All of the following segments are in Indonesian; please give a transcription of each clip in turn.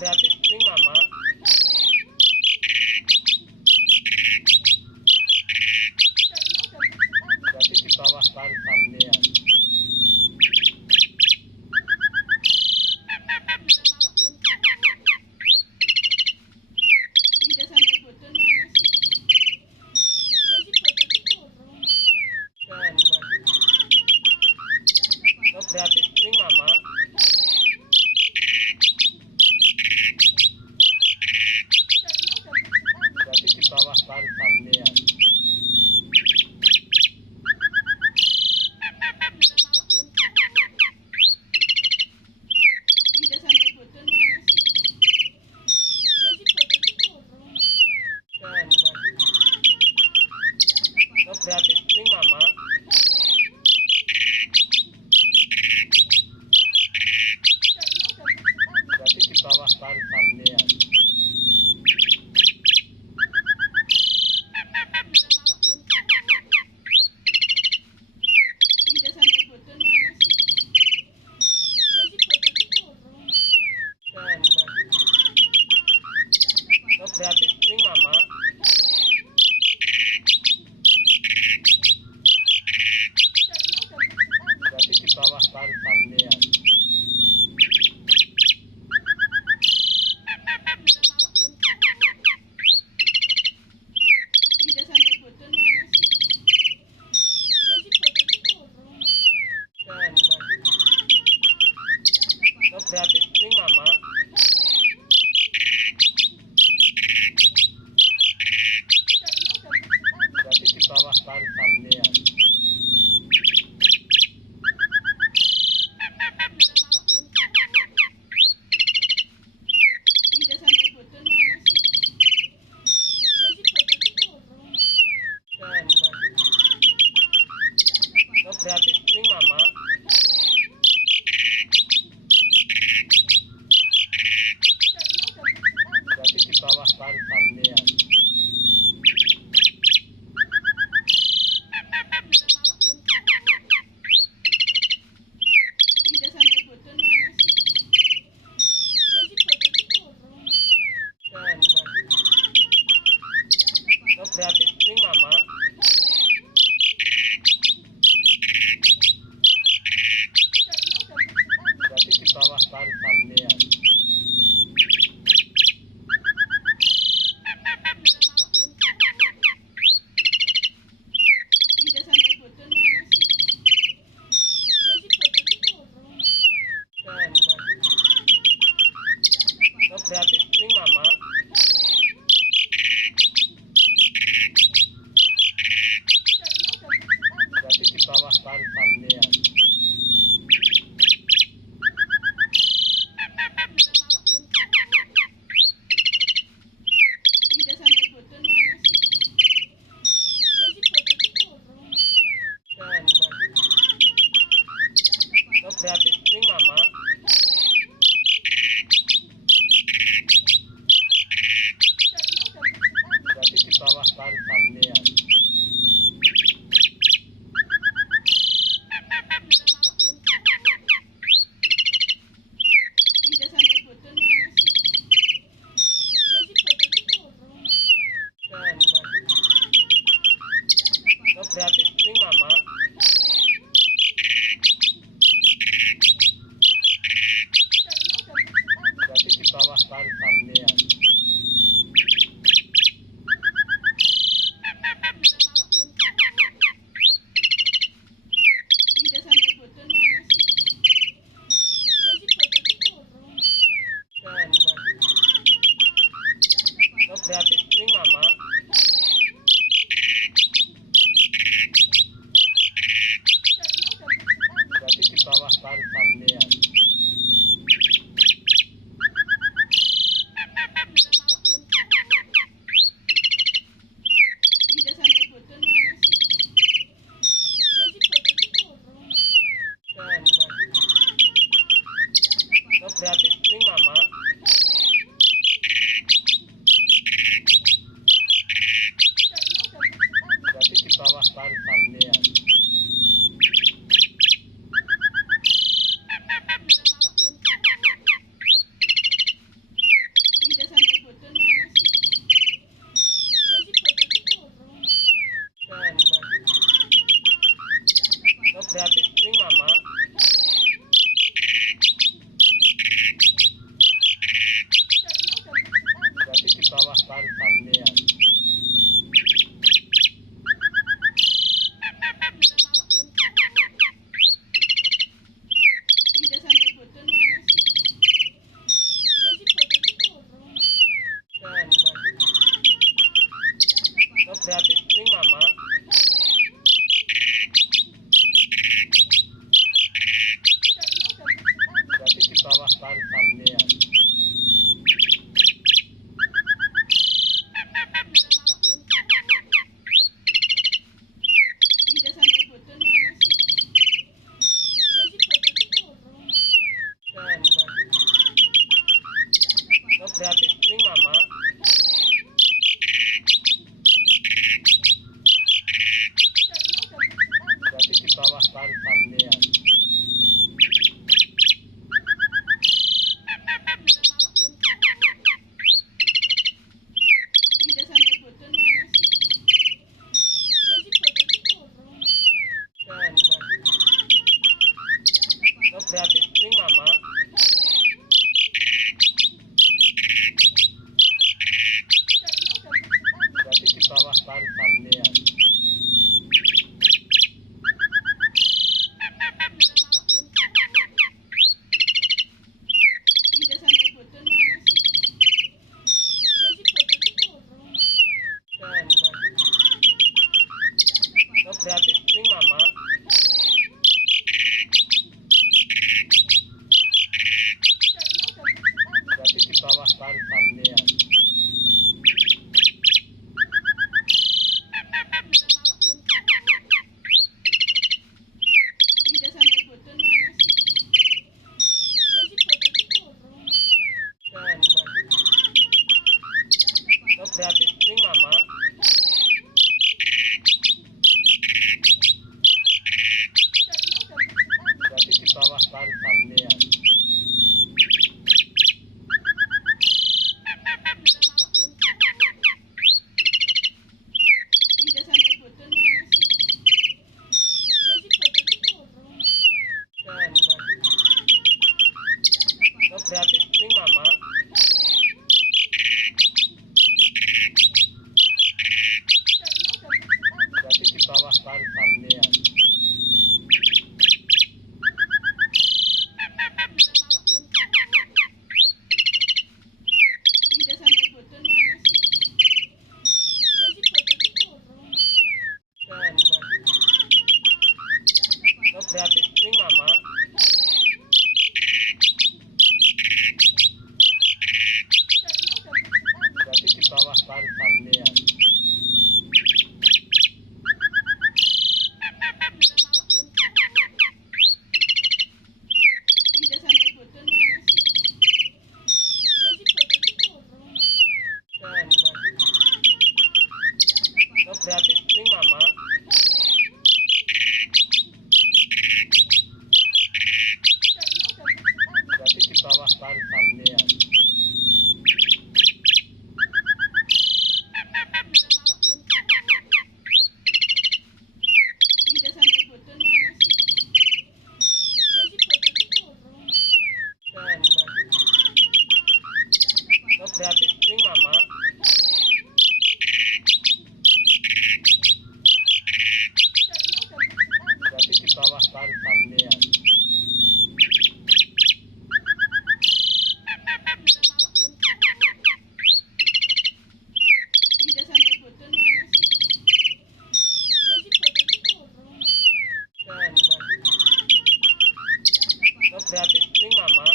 berarti ning mama. Berarti di bawah pandean. Oh, berarti ning mama. Berarti di bawah pandean. Oh, berarti ning mama. Berarti di bawah pandean. Oh, berarti ning mama. Berarti di bawah pandean. Oh, berarti ning mama. Berarti di bawah pandean. Oh, berarti ning mama. Berarti di bawah pandean. Oh, berarti ning mama. Berarti di bawah pandean. Oh, berarti ning mama. Berarti di bawah pandean. Oh, berarti ning mama. Berarti di bawah pandean. Oh, berarti ning mama. Berarti di bawah pandean. Oh, berarti ning mama. Berarti di bawah pandean. Oh, berarti ning mama. Berarti di bawah pandean. pantandean. Dan oh, berarti ning mama berarti di bawah pantandean. Dan oh, berarti ning mama berarti di bawah pantandean. Dan oh, berarti ning mama berarti di bawah pantandean. Dan oh, berarti ning mama berarti di bawah pantandean. Dan oh, berarti ning mama berarti di bawah pantandean. Dan oh, berarti ning mama berarti di bawah pantandean. Dan oh, berarti ning mama berarti di bawah pantandean. Dan oh, berarti ning mama berarti di bawah pantandean. Dan oh, berarti ning mama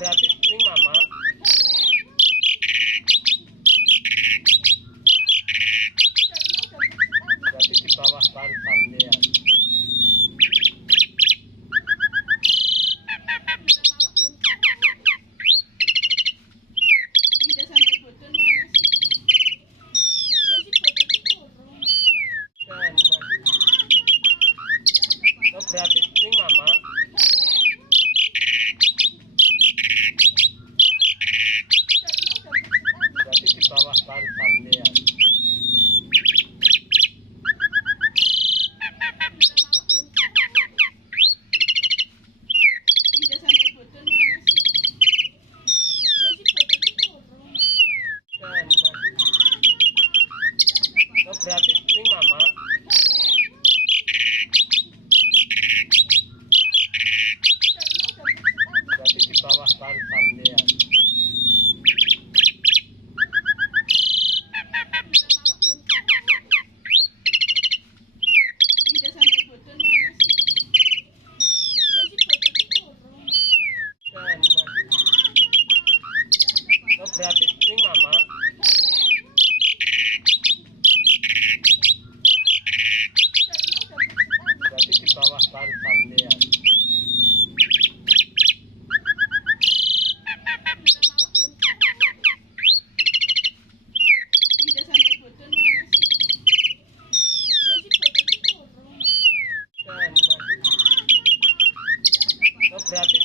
berarti ning mama. Berarti di bawah pandean. Dan oh, berarti ning mama. Berarti di bawah pandean. Dan oh, berarti ning mama. Berarti di bawah pandean. Dan oh, berarti ning mama. Berarti di bawah pandean. Dan oh, berarti